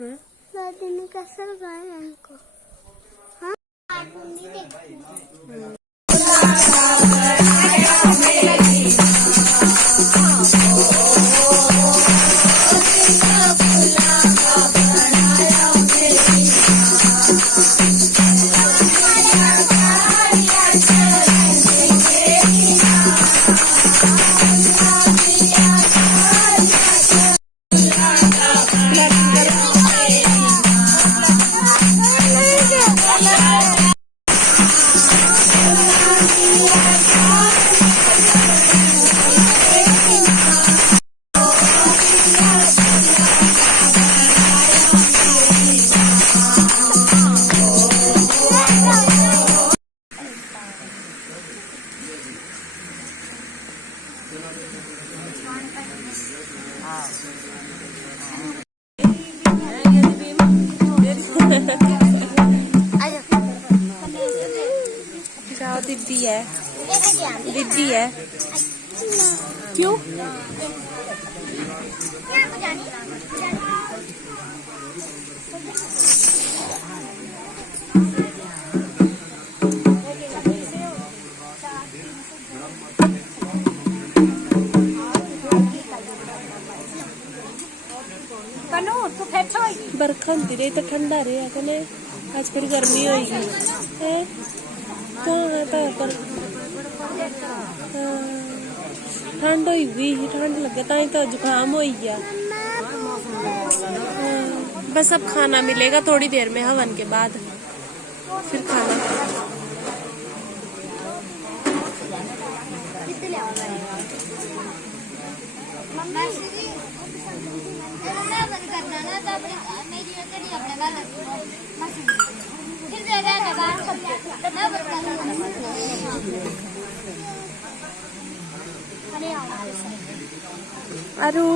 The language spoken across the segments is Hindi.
दादी ने कैसे लगाया इनको? हाँ? दीदी है, दीदी है। क्यों? बरखा होती रही तो ठंडा रहा कने, आज फिर गर्मी होगी। पर ठंड हुई, ठंड लगे ताई तो जुकाम हो गया। बस अब खाना मिलेगा थोड़ी देर में, हवन के बाद फिर खाना। अरु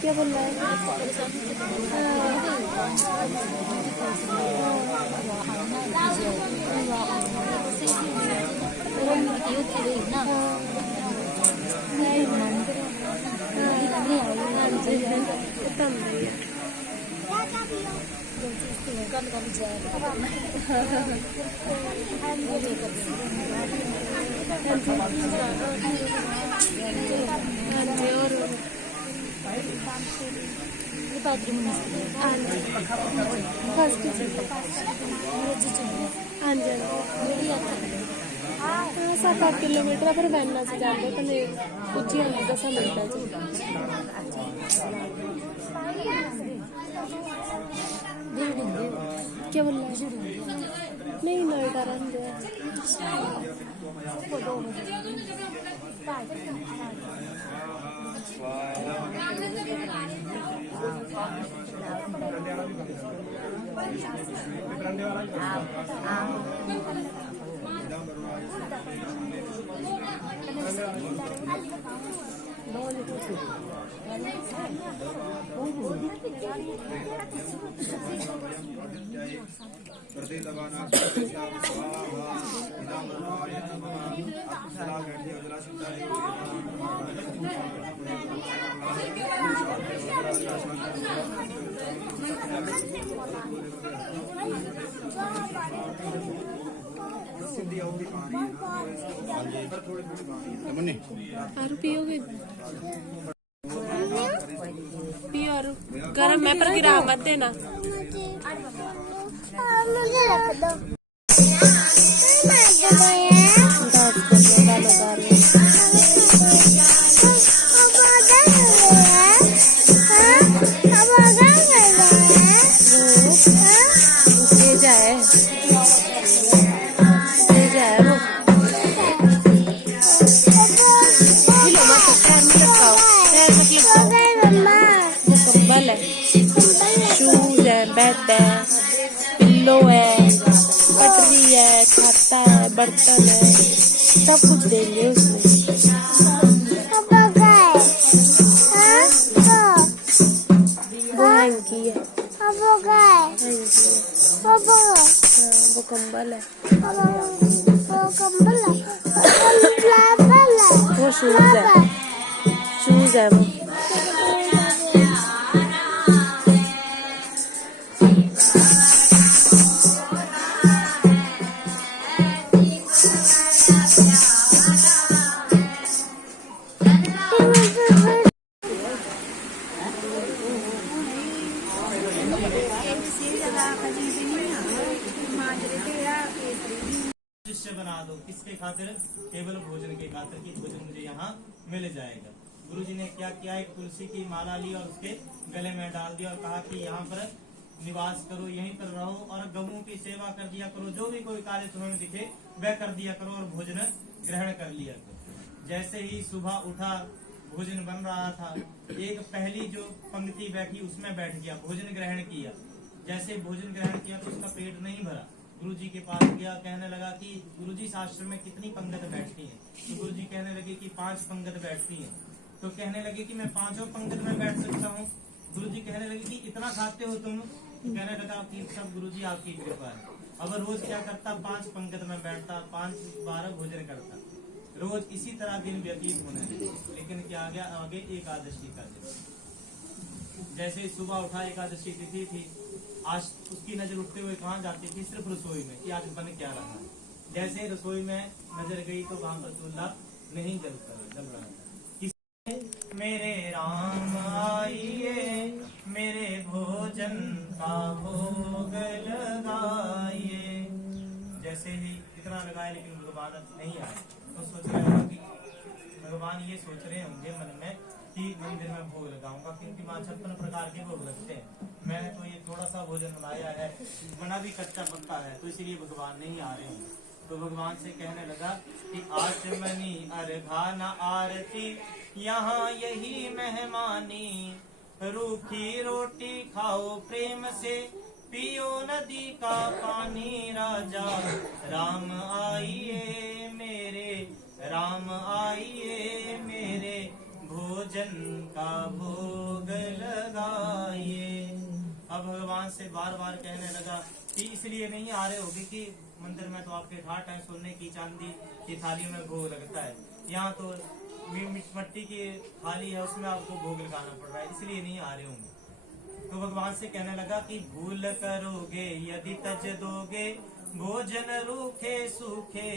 क्या बोल रहा है? हाँ 7-8 किलोमीटर फिर वैन से जाते तो कुछ ही 10 मिनट क्या बोल रहा है? नहीं नोएडा रहते हैं। आरू पियोगे? पियो आरू, गरम है पर गिरा मत देना। मुझे रख दो। शूज है, बेड है, पिल्लो है, पटरी है, खाता है, बर्तन है, सब कुछ देंगे उसमें। वो हैंकी है। पापा वो कंबल है, वो कंबल है, वो फ्लावर है, वो शूज है, शूज है वो। शिष्य बना दो, किसके खातिर? केवल भोजन के खातिर कि भोजन मुझे यहाँ मिल जाएगा। गुरुजी ने क्या किया, एक तुलसी की माला ली और उसके गले में डाल दिया और कहा कि यहाँ पर निवास करो, यहीं पर रहो और गऊओं की सेवा कर दिया करो, जो भी कोई कार्य तुम्हें दिखे वह कर दिया करो और भोजन ग्रहण कर लिया करो। जैसे ही सुबह उठा, भोजन बन रहा था, एक पहली जो पंक्ति बैठी उसमें बैठ गया, भोजन ग्रहण किया। जैसे भोजन ग्रहण किया तो उसका पेट नहीं भरा, गुरुजी के पास गया, कहने लगा कि गुरुजी शास्त्र में कितनी पंगत बैठती हैं? तो गुरुजी कहने लगे कि 5 पंगत बैठती हैं। तो कहने लगे कि मैं 5 पंगत में बैठ सकता हूँ। गुरुजी कहने लगे कि इतना खाते हो तुम? कहने लगा कि सब गुरुजी आपकी कृपा है। अब रोज क्या करता, 5 पंगत में बैठता, 5 बार भोजन करता, रोज इसी तरह दिन व्यतीत होने लगे। लेकिन क्या आ गया आगे एकादशी का दिन। जैसे सुबह उठा, एकादशी तिथि थी, आज उसकी नजर उठते हुए कहाँ जाती थी? सिर्फ रसोई में, कि आज बन क्या रहा है। जैसे रसोई में नजर गई तो वहां पर चूल्हा नहीं जल रहा था। मेरे राम आइए, मेरे भोजन का भोग लगाइए। जैसे ही इतना लगाए लेकिन भगवान नहीं आए, तो सोच रहे हो कि भगवान ये सोच रहे होंगे मन में कि मंदिर में भोग लगाऊंगा, क्योंकि वहाँ 56 प्रकार के भोग लगते हैं। मैंने तो ये थोड़ा सा भोजन बनाया है, बना भी कच्चा पक्का है, तो इसलिए भगवान नहीं आ रहे होंगे। तो भगवान से कहने लगा कि आचमनी अर्घा न आरती, यहाँ यही मेहमानी, रूखी रोटी खाओ प्रेम से, पियो नदी का पानी, राजा राम आइए मेरे, राम आइए मेरे, भोजन का भोग लगाइए। अब भगवान से बार बार कहने लगा कि इसलिए नहीं आ रहे होगे कि मंदिर में तो आपके ठाट है, सोने की चांदी की थालियों में भोग लगता है, यहाँ तो मिट्टी की थाली है उसमें आपको भोग लगाना पड़ रहा है, इसलिए नहीं आ रहे होंगे। तो भगवान से कहने लगा कि भूल करोगे यदि तज दोगे, भोजन रूखे सूखे,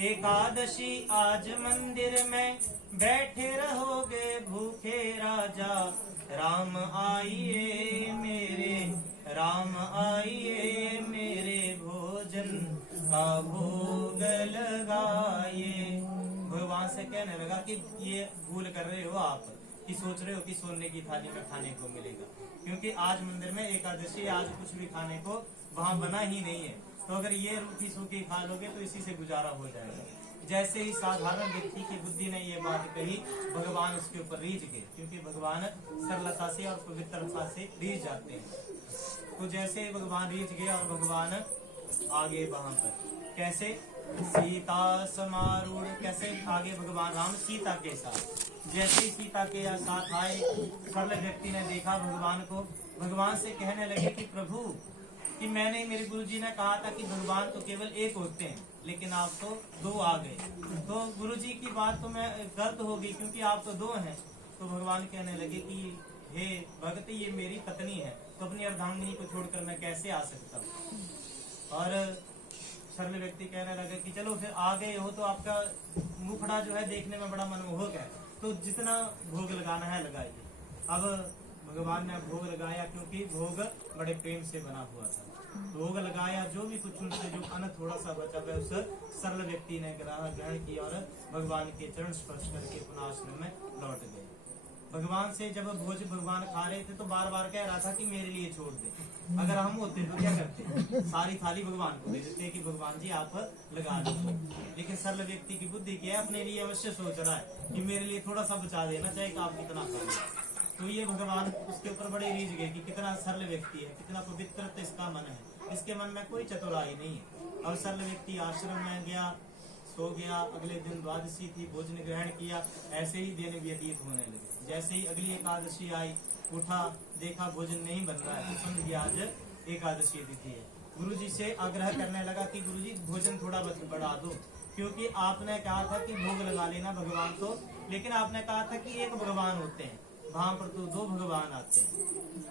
एकादशी आज मंदिर में बैठे रहोगे भूखे, राजा राम आइए मेरे, राम आइए मेरे, भोजन का भोग लगाइए। भगवान से कहने लगा कि ये भूल कर रहे हो आप, कि सोच रहे हो कि सोने की थाली में खाने को मिलेगा, क्योंकि आज मंदिर में एकादशी, आज कुछ भी खाने को वहाँ बना ही नहीं है। तो अगर ये रूखी सूखी खा लोगे तो इसी से गुजारा हो जाएगा। जैसे ही साधारण व्यक्ति की बुद्धि ने ये बात कही, भगवान उसके ऊपर रीझ गए, क्योंकि भगवान सरलता से और पवित्रता से रीझ जाते हैं। तो जैसे ही भगवान रीझ गए और भगवान आगे वहां पर कैसे सीता समारूढ़, कैसे आगे भगवान राम सीता के साथ, जैसे ही सीता के साथ आए, सरल व्यक्ति ने देखा भगवान को, भगवान से कहने लगे कि प्रभु, कि मैंने, मेरे गुरुजी ने कहा था कि भगवान तो केवल एक होते हैं, लेकिन आप तो 2 आ गए। तो गुरुजी की बात तो मैं गलत होगी, क्योंकि आप तो 2 हैं। तो भगवान कहने लगे कि हे भगत, ये मेरी पत्नी है, तो अपनी अर्धांगिनी को छोड़कर मैं कैसे आ सकता हूँ। और सरल व्यक्ति कहने लगे कि चलो फिर आ गए हो तो आपका मुखड़ा जो है देखने में बड़ा मनमोहक है, तो जितना भोग लगाना है लगाइए। अब भगवान ने भोग लगाया, क्योंकि भोग बड़े प्रेम से बना हुआ था। भोग लगाया, जो भी कुछ उनसे जो अन्न थोड़ा सा बचा हुआ उस सरल व्यक्ति ने ग्रहण किया और भगवान के चरण स्पर्श करके पुनः आश्रम में लौट गए। भगवान से जब भोज भगवान खा रहे थे तो बार बार कह रहा था कि मेरे लिए छोड़ दे। अगर हम होते तो क्या करते, सारी थाली भगवान को दे देते कि भगवान जी आप लगा दो। लेकिन सरल व्यक्ति की बुद्धि क्या है, अपने लिए अवश्य सोच रहा है कि मेरे लिए थोड़ा सा बचा देना, चाहे आप कितना खा। तो ये भगवान उसके ऊपर बड़े रीझ गए कि कितना सरल व्यक्ति है, कितना पवित्र इसका मन है, इसके मन में कोई चतुराई नहीं है। और सरल व्यक्ति आश्रम में गया, सो गया। अगले दिन द्वादशी थी, भोजन ग्रहण किया, ऐसे ही दिन व्यतीत होने लगे। जैसे ही अगली एकादशी आई, उठा, देखा भोजन नहीं बन रहा है, तो समझ गया आज एकादशी तिथि है। गुरुजी से आग्रह करने लगा कि गुरुजी भोजन थोड़ा बढ़ा दो, क्योंकि आपने कहा था कि भोग लगा लेना भगवान को, लेकिन आपने कहा था कि एक भगवान होते हैं, वहां पर तो दो भगवान आते हैं।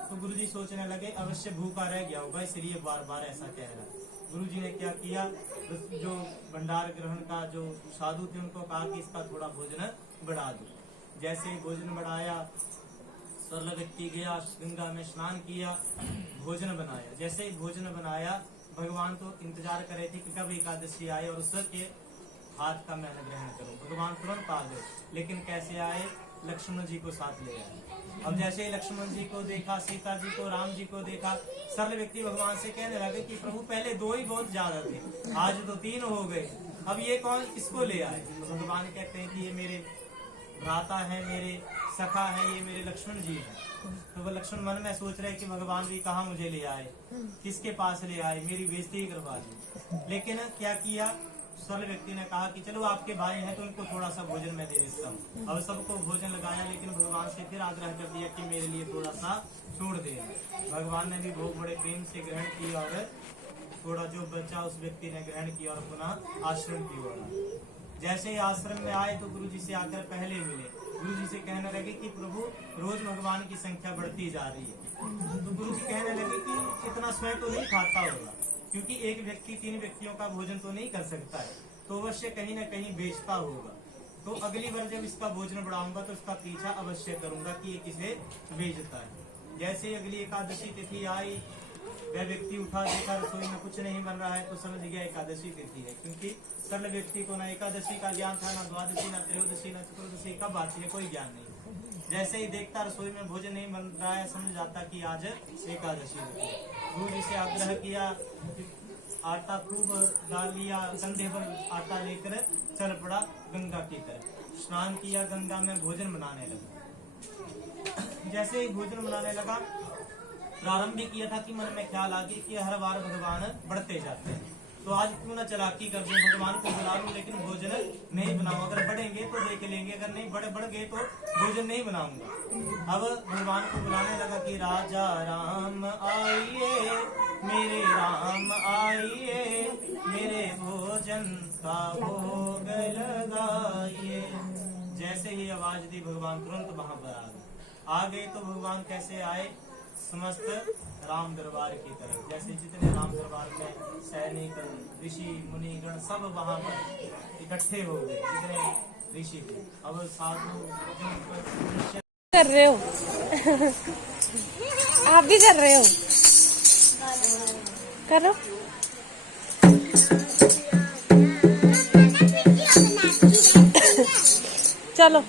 तो गुरुजी सोचने लगे अवश्य भूखा रह गया होगा, इसलिए बार बार ऐसा कह रहा है। गुरुजी ने क्या किया, जो भंडार ग्रहण का जो साधु थे उनको कहा कि इसका थोड़ा भोजन बढ़ा दो। जैसे ही भोजन बढ़ाया, सरल व्यक्ति गया गंगा में स्नान किया, भोजन बनाया। जैसे ही भोजन बनाया, भगवान तो इंतजार कर रहे थे कि कब एकादशी आए और उसके हाथ का मैं ग्रहण करूं। भगवान तुरंत आ गए, लेकिन कैसे आए, लक्ष्मण जी को साथ ले आए। अब जैसे ही लक्ष्मण जी को देखा, सीता जी को, राम जी को देखा, सरल व्यक्ति भगवान से कहने लगे कि प्रभु पहले दो ही बहुत ज्यादा थे, आज तो तीन हो गए, अब ये कौन किसको ले आए। तो भगवान कहते हैं कि ये मेरे भ्राता है, मेरे सखा है, ये मेरे लक्ष्मण जी हैं। तो वह लक्ष्मण मन में सोच रहे कि भगवान भी कहाँ मुझे ले आए, किसके पास ले आए, मेरी बेइज्जती ही करवा दी। लेकिन क्या किया, सरल व्यक्ति ने कहा कि चलो आपके भाई हैं तो उनको थोड़ा सा भोजन मैं दे देता हूँ। अब सबको भोजन लगाया, लेकिन भगवान से फिर आग्रह कर दिया कि मेरे लिए थोड़ा सा छोड़ दे। भगवान ने भी भोग बड़े प्रेम से ग्रहण किया और थोड़ा जो बचा उस व्यक्ति ने ग्रहण किया और पुनः आश्रम की ओर। जैसे ही आश्रम में आए तो गुरुजी से आकर पहले मिले। गुरुजी से कहने लगे कि प्रभु रोज भगवान की संख्या बढ़ती जा रही है। तो गुरुजी कहने लगे कि इतना स्वयं तो नहीं खाता होगा, क्योंकि एक व्यक्ति तीन व्यक्तियों का भोजन तो नहीं कर सकता है, तो अवश्य कहीं न कहीं बेचता होगा। तो अगली बार जब इसका भोजन बढ़ाऊंगा तो इसका पीछा अवश्य करूंगा कि ये किसे बेचता है। जैसे ही अगली एकादशी तिथि आई, वह व्यक्ति उठा, देखा रसोई में कुछ नहीं बन रहा है, तो समझ गया एकादशी तिथि है, क्योंकि सरल व्यक्ति को ना एकादशी का ज्ञान था, ना द्वादशी, ना त्रयोदशी, ना चतुर्दशी कब आती है कोई ज्ञान नहीं। जैसे ही देखता रसोई में भोजन नहीं बन रहा है, समझ जाता कि आज एकादशी है। गुरु जी से आग्रह किया, आटा खूब डाल लिया, कंधे पर आटा लेकर चल पड़ा गंगा की तरफ। स्नान किया, गंगा में भोजन बनाने लगा। जैसे ही भोजन बनाने लगा, प्रारंभ भी किया था कि मन में ख्याल आ गया कि हर बार भगवान बढ़ते जाते हैं, तो आज क्यों ना चालाकी कर दूं, भगवान को बुला लूं, लेकिन भोजन नहीं बनाऊं। अगर बढ़ेंगे तो देख लेंगे, अगर नहीं बढ़ गए तो भोजन नहीं बनाऊंगा। अब भगवान को बुलाने लगा कि राजा राम आइए, मेरे राम आइए, मेरे भोजन का भोग लगाइए। जैसे ही आवाज दी, भगवान तुरंत वहां पर आ गए। तो भगवान कैसे आए, समस्त राम दरबार की तरफ। जैसे जितने राम दरबार में सैनिक, ऋषि, मुनिगण सब वहां पर इकट्ठे हो गए, जितने ऋषि थे। अब साधु कर रहे हो आप भी कर रहे हो, करो। चलो